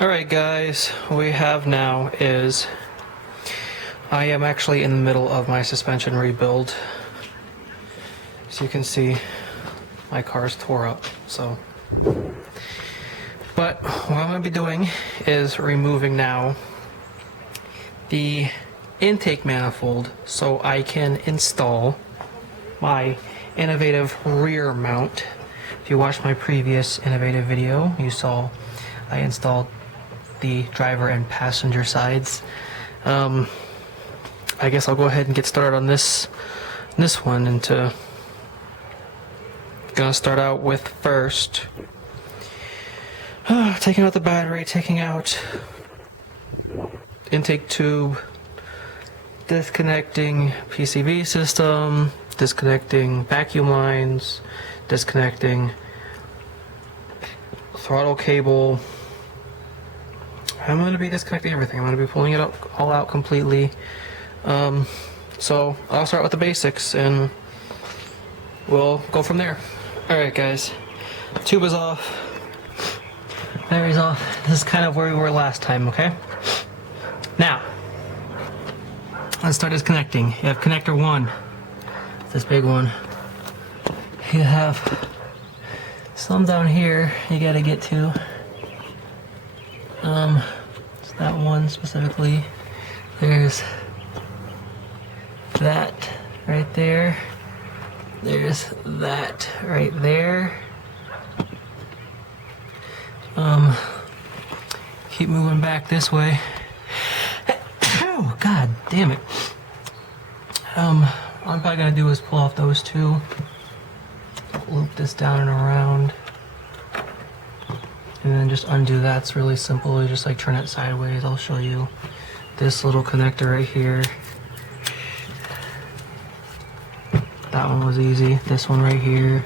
Alright guys, what we have now is I am actually in the middle of my suspension rebuild. As you can see, my car's tore up, so. But what I'm going to be doing is removing now the intake manifold so I can install my innovative rear mount. If you watched my previous innovative video, you saw I installed the driver and passenger sides. I guess I'll go ahead and get started on this one, and gonna start out with first taking out the battery, taking out intake tube, disconnecting PCB system, disconnecting vacuum lines, disconnecting throttle cable. I'm going to be disconnecting everything. I'm going to be pulling it all out completely. So I'll start with the basics and we'll go from there. Alright guys, tube is off, battery's off. This is kind of where we were last time, okay? Now, let's start disconnecting. You have connector 1, this big one. You have some down here you gotta get to. It's that one specifically. There's that right there. There's that right there. Keep moving back this way. Oh, god damn it. What I'm probably gonna do is pull off those two. Loop this down and around. And then just undo that. It's really simple. You just like turn it sideways. I'll show you this little connector right here. That one was easy. This one right here.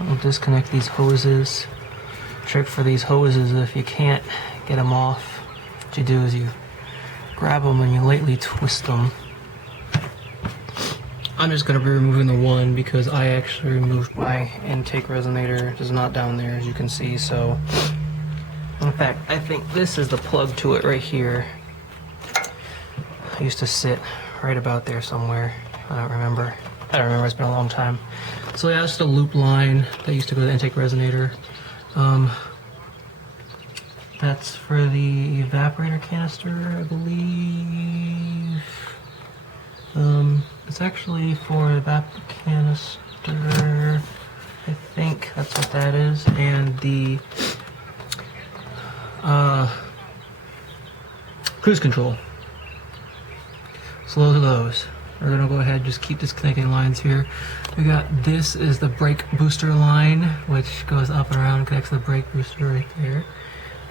We'll disconnect these hoses. Trick for these hoses, if you can't get them off, what you do is you grab them and you lightly twist them. I'm just going to be removing the one because I actually removed my intake resonator. It's not down there, as you can see, so in fact I think this is the plug to it right here. It used to sit right about there somewhere. I don't remember, it's been a long time. So yeah, it's just a loop line that used to go to the intake resonator. That's for the evaporator canister, I believe. It's actually for the evap canister, I think that's what that is, and the cruise control. So those are those. We're gonna go ahead and just keep disconnecting lines here. We got this is the brake booster line, which goes up and around and connects to the brake booster right there.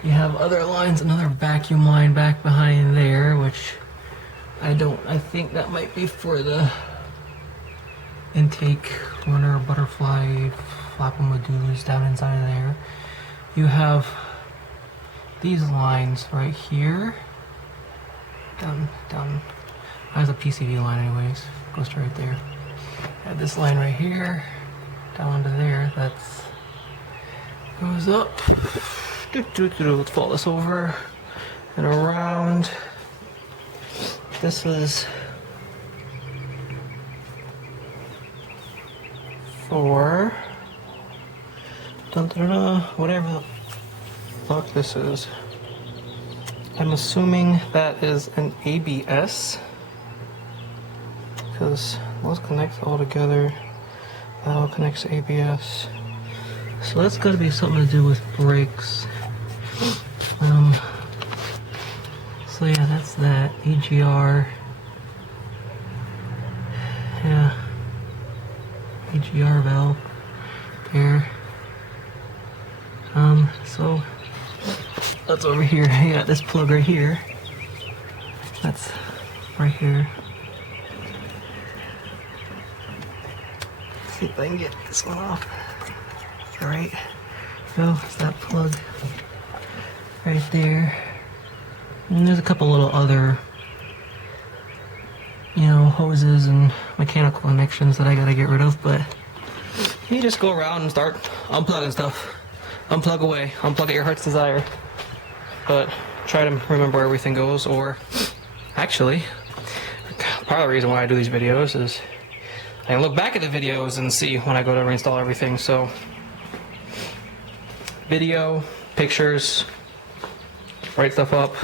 You have other lines, another vacuum line back behind there, which I think that might be for the intake corner butterfly flapamadoos down inside of there. You have these lines right here. Down. That's a PCB line anyways. Goes to right there. I have this line right here. Down to there. That's goes up. Let's fold this over and around. This is for whatever the fuck this is. I'm assuming that is an ABS because those connect all together. That all connects to ABS. So that's got to be something to do with brakes. So yeah, that's that. EGR. Yeah. EGR valve. There. So that's over here. You got this plug right here. That's right here. Let's see if I can get this one off. Alright. So it's that plug right there. And there's a couple little other, hoses and mechanical connections that I gotta get rid of, but you just go around and start unplugging stuff. unplug away, unplug at your heart's desire. But try to remember where everything goes, or actually, part of the reason why I do these videos is I can look back at the videos and see when I go to reinstall everything. So video, pictures, write stuff up,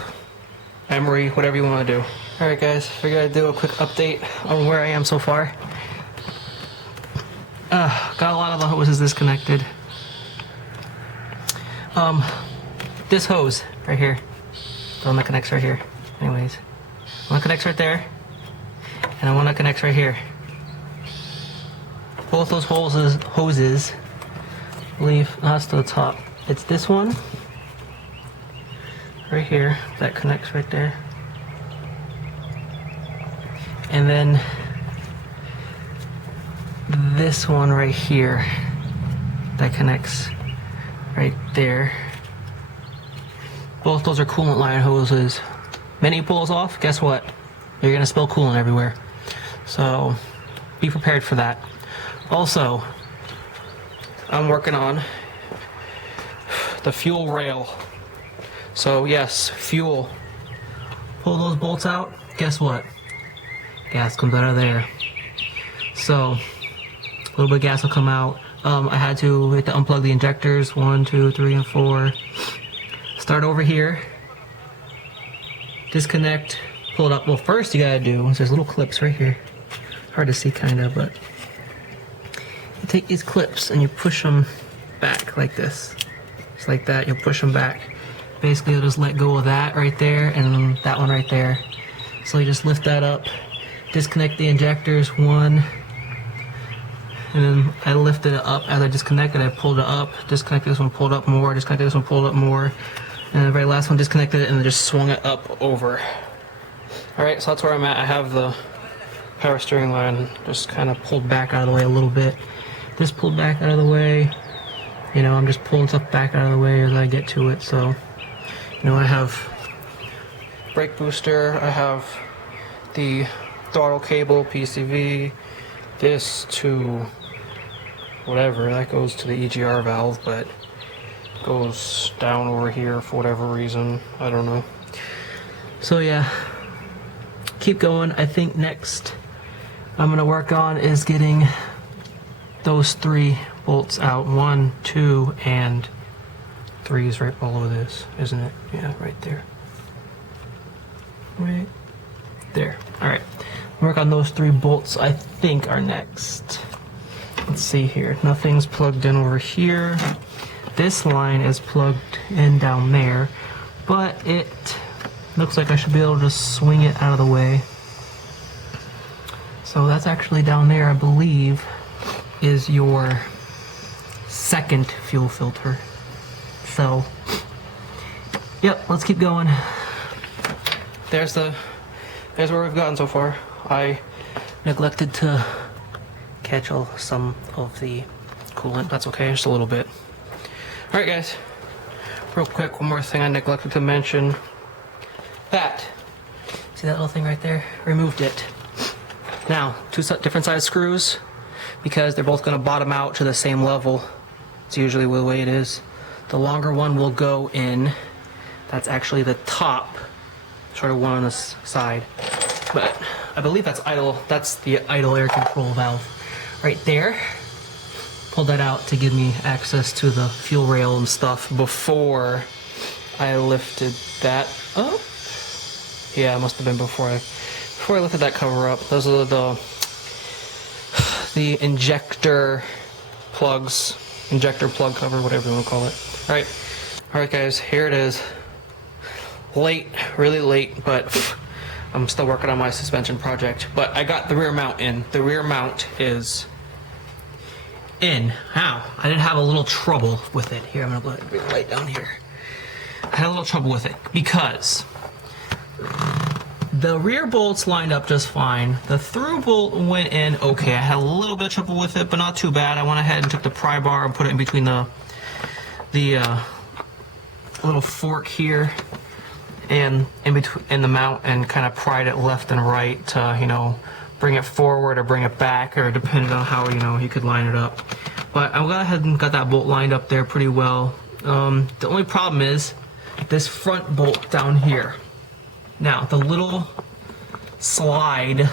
memory, whatever you want to do. Alright guys, figured I'd do a quick update on where I am so far. Got a lot of the hoses disconnected. This hose right here, the one that connects right here. Anyways, one connects right there, and the one that connects right here. Both those hoses, I believe, that's to the top. It's this one right here that connects right there, and then this one right here that connects right there. Both those are coolant line hoses. Minute you pull those off, guess what? You're gonna spill coolant everywhere. So be prepared for that. Also, I'm working on the fuel rail. So yes, fuel. Pull those bolts out, guess what? Gas comes out of there. So a little bit of gas will come out. I had to unplug the injectors, 1, 2, 3, and 4. Start over here, disconnect, pull it up. Well, first you gotta do, there's little clips right here. Hard to see kinda, but you take these clips and you push them back like this. Just like that, you'll push them back. Basically, you'll just let go of that right there and that one right there. So you just lift that up, disconnect the injectors, 1, and then I lifted it up. As I disconnected, I pulled it up, disconnected this one, pulled up more, disconnected this one, pulled up more, and the very last one disconnected it and then just swung it up over. Alright, so that's where I'm at. I have the power steering line just kind of pulled back out of the way a little bit. This pulled back out of the way. You know, I'm just pulling stuff back out of the way as I get to it. So, you know, I have brake booster, I have the throttle cable, PCV, this to whatever, that goes to the Egr valve, but goes down over here for whatever reason, I don't know. So yeah, keep going. I think next I'm gonna work on is getting those 3 bolts out. 1, 2, and 3 is right below this, isn't it? Yeah, right there. Right there. Alright. Work on those 3 bolts, I think, are next. Let's see here. Nothing's plugged in over here. This line is plugged in down there, but it looks like I should be able to just swing it out of the way. So that's actually down there, I believe, is your second fuel filter. So, yep, let's keep going. There's where we've gotten so far. I neglected to catch some of the coolant. That's okay, just a little bit. Alright guys, real quick, one more thing I neglected to mention. That, see that little thing right there? Removed it. Now, 2 different size screws, because they're both going to bottom out to the same level. It's usually the way it is. The longer one will go in. That's actually the top, shorter one on this side. But I believe that's idle. That's the idle air control valve right there. Pulled that out to give me access to the fuel rail and stuff before I lifted that up. Yeah, it must have been before I lifted that cover up. Those are the injector plugs, injector plug cover, whatever you want to call it. Alright guys, here it is. Late, really late, but I'm still working on my suspension project. But I got the rear mount in. The rear mount is in. How? I did have a little trouble with it. Here, I'm gonna bring the light down here. I had a little trouble with it because the rear bolts lined up just fine. The through bolt went in okay. I had a little bit of trouble with it, but not too bad. I went ahead and took the pry bar and put it in between the little fork here and in the mount, and kind of pried it left and right to, you know, bring it forward or bring it back, or depending on how, you know, you could line it up. But I went ahead and got that bolt lined up there pretty well. The only problem is this front bolt down here. Now, the little slide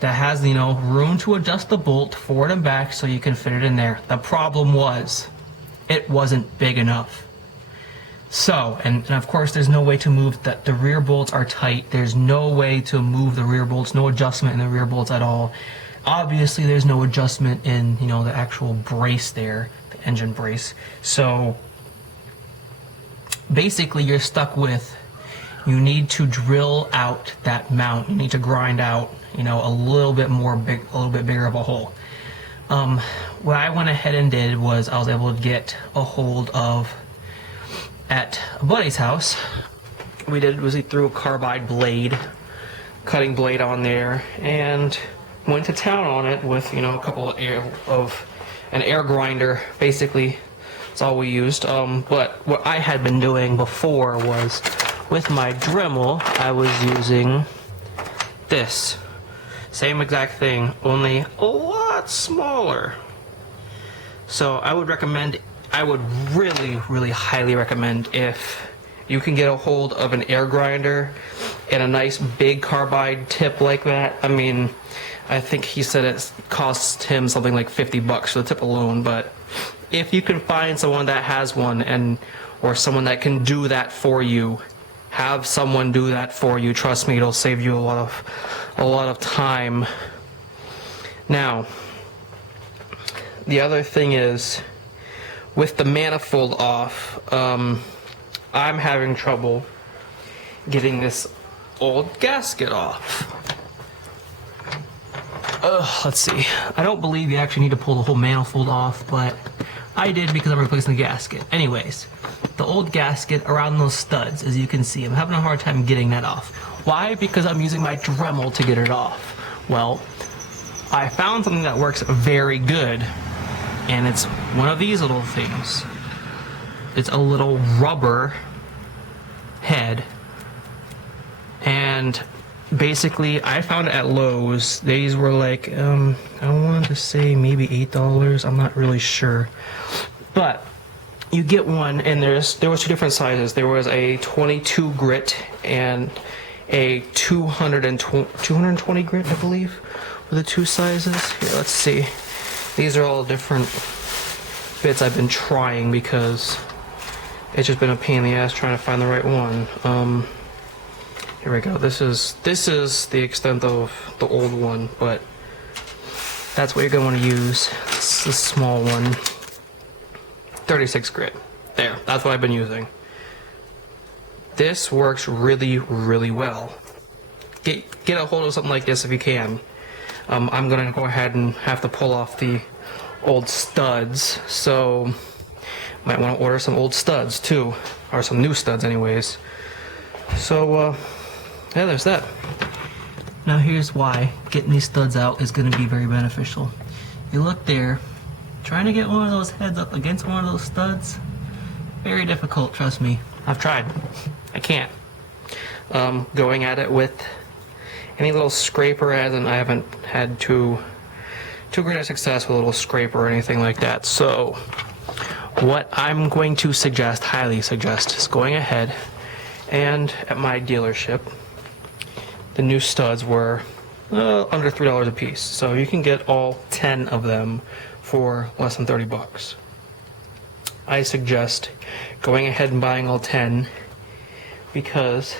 that has, you know, room to adjust the bolt forward and back so you can fit it in there. The problem was it wasn't big enough. So, and of course there's no way to move that. The rear bolts are tight. There's no way to move the rear bolts, no adjustment in the rear bolts at all. Obviously there's no adjustment in, you know, the actual brace there, the engine brace. So basically you're stuck with, you need to drill out that mount. You need to grind out, you know, a little bit bigger of a hole. What I went ahead and did was I was able to get a hold of, at a buddy's house, we threw a carbide blade, cutting blade on there, and went to town on it with, you know, a couple of an air grinder. Basically, that's all we used. But what I had been doing before was, with my Dremel, I was using this. Same exact thing, only a lot smaller. So I would really highly recommend, if you can get a hold of an air grinder and a nice big carbide tip like that. I mean, I think he said it costs him something like $50 for the tip alone, but if you can find someone that has one, or someone that can do that for you, have someone do that for you. Trust me, it'll save you a lot of time. Now, the other thing is, with the manifold off, I'm having trouble getting this old gasket off. Let's see. I don't believe you actually need to pull the whole manifold off, but I did because I'm replacing the gasket. Anyways, the old gasket around those studs, as you can see, I'm having a hard time getting that off. Why? Because I'm using my Dremel to get it off. Well, I found something that works very good, and it's one of these little things. It's a little rubber head, and basically I found it at Lowe's. These were like, I wanted to say maybe $8. I'm not really sure, but you get one, and there was two different sizes. There was a 22 grit and a 220 grit, I believe, were the two sizes. Here, let's see. These are all different bits I've been trying because it's just been a pain in the ass trying to find the right one. Here we go. This is the extent of the old one, but that's what you're going to want to use. It's the small one. 36 grit. There, that's what I've been using. This works really, really well. Get a hold of something like this if you can. I'm gonna go ahead and have to pull off the old studs, so might want to order some old studs too, or some new studs anyways. So yeah, there's that. Now here's why getting these studs out is going to be very beneficial. You look there, trying to get one of those heads up against one of those studs, very difficult, trust me. I've tried. I can't. Going at it with any little scraper, as in I haven't had too great a success with a little scraper or anything like that. So what I'm going to suggest, highly suggest, is going ahead and at my dealership, the new studs were under $3 a piece. So you can get all 10 of them for less than $30. I suggest going ahead and buying all 10 because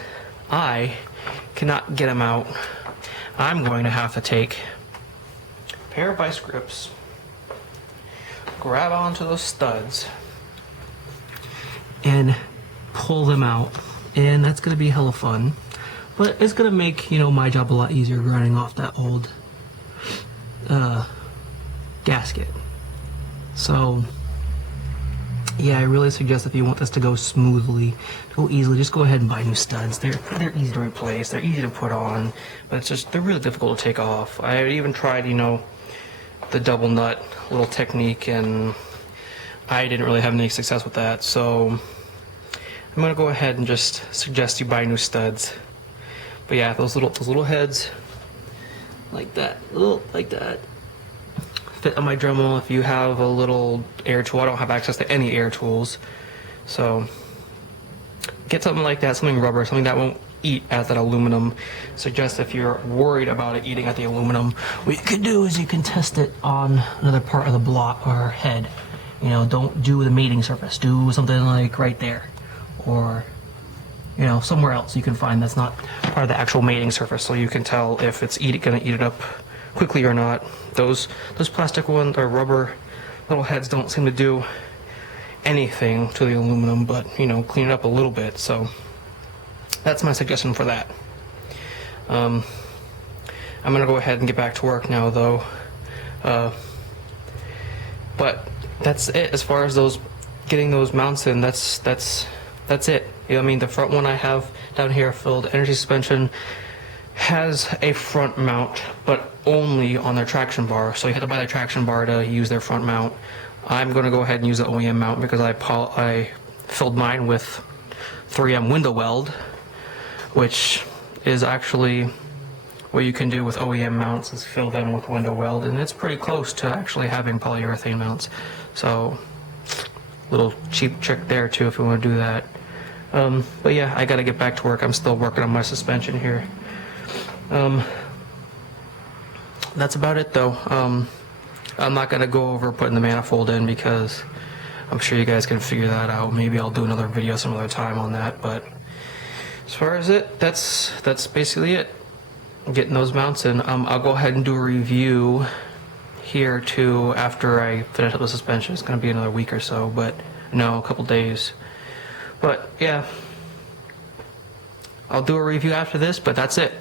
I cannot get them out. I'm going to have to take a pair of vice grips, grab onto those studs, and pull them out. And that's going to be hella fun. But it's going to make, you know, my job a lot easier grinding off that old gasket. So yeah, I really suggest if you want this to go smoothly, go easily, just go ahead and buy new studs. They're easy to replace, they're easy to put on, but it's just, they're really difficult to take off. I even tried, you know, the double nut little technique, and I didn't really have any success with that. So I'm gonna go ahead and just suggest you buy new studs. But yeah, those little heads, like that, like that. fit on my Dremel if you have a little air tool. I don't have access to any air tools, so get something like that, something rubber, something that won't eat at that aluminum. Suggest if you're worried about it eating at the aluminum, what you can do is you can test it on another part of the block or head. You know, don't do the mating surface. Do something like right there, or you know, somewhere else you can find that's not part of the actual mating surface, so you can tell if it's gonna eat it up quickly or not. Those plastic ones or rubber little heads don't seem to do anything to the aluminum, but you know, clean it up a little bit. So that's my suggestion for that. I'm gonna go ahead and get back to work now, though. But that's it as far as those getting those mounts in. That's it. You know, I mean, the front one I have down here filled energy suspension has a front mount, but only on their traction bar. So you have to buy the traction bar to use their front mount. I'm going to go ahead and use the OEM mount because I filled mine with 3M window weld, which is actually what you can do with OEM mounts is fill them with window weld, and it's pretty close to actually having polyurethane mounts. So little cheap trick there too if you want to do that. But yeah, I got to get back to work. I'm still working on my suspension here. That's about it though. I'm not going to go over putting the manifold in because I'm sure you guys can figure that out. Maybe I'll do another video some other time on that, but as far as that's basically it. Getting those mounts in. I'll go ahead and do a review here too after I finish up the suspension. It's going to be another week or so, but no, a couple days. But yeah, I'll do a review after this, but that's it.